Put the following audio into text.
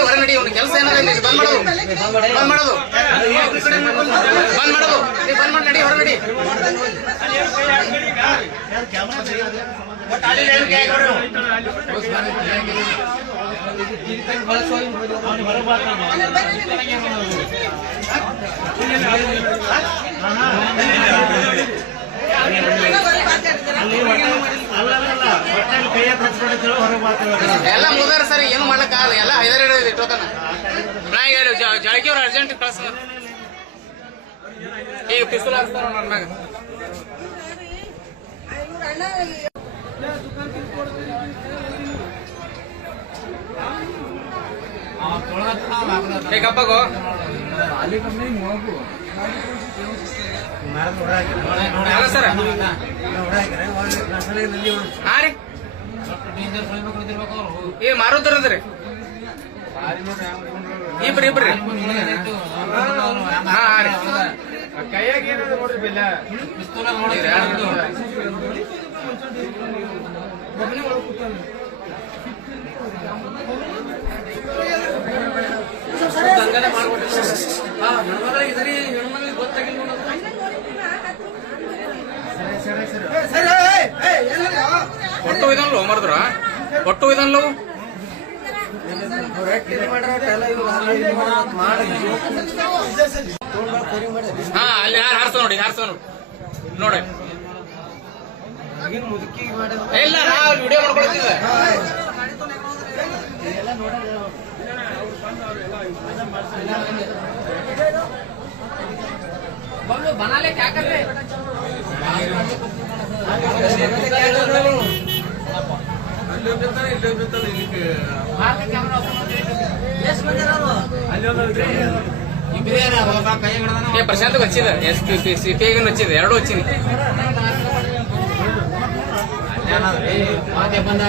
ಹೊರಗಡೆ ಕೆಲಸ ಏನಾಗಲಿ ಬಂದ್ ಮಾಡೋದು ಬಂದ್ ಮಾಡೋದು ಬಂದ್ ಮಾಡೋದು ಬಂದ್ ಮಾಡಿ ನಡಿ ಹೊರಗಡೆ ಎಲ್ಲ ಮುದಾರ ಸರಿ ಏನು ಮಾಡ್ಲಕ್ಕ ಆಗಲ್ಲ ಎಲ್ಲ ಹೈದರಾಬಾದ್ ಇಟ್ಟೋತಾನ ನಾ ಹೇಳಿ ಜಾಳಕಿ ಅವ್ರು ಅರ್ಜೆಂಟ್ ಕಳ್ಸ ಈಗ ಪಿಸ್ತೂಲ್ ಹಾಕ್ತಾರ ನನ್ನ ಮ್ಯಾಗ ಕಪ್ಪಗೋ ಸರ್ ಹಾ ರೀ ಏ ಮಾರುದ್ರದ್ರಿ ಇಬ್ರಿ ಇಬ್ರಿ ಹಾ ರೀ ಕೈಯಾಗ ಏನಾದ್ರು ನೋಡ್ರಿ ಬಿಲ್ಲ ಒಟ್ಟು ಇದನ್ಲ ಮರದ್ರ ಒಟ್ಟು ಇದನ್ಲವು ಹಾ ಅಲ್ಲಿ ಹಾರ್ಸ ನೋಡಿ ಹಾರ್ಸ ನೋಡಿ ಇಲ್ಲ ನಾವು ವಿಡಿಯೋ ಮಾಡ್ಕೊಳ್ತೀವಿ बनाले क्या कर रहे ಪ್ರಶಾಂತ್ వచ్చింది SPP వచ్చింది ಎರಡು వచ్చింది ಅದೇ ಬಂದ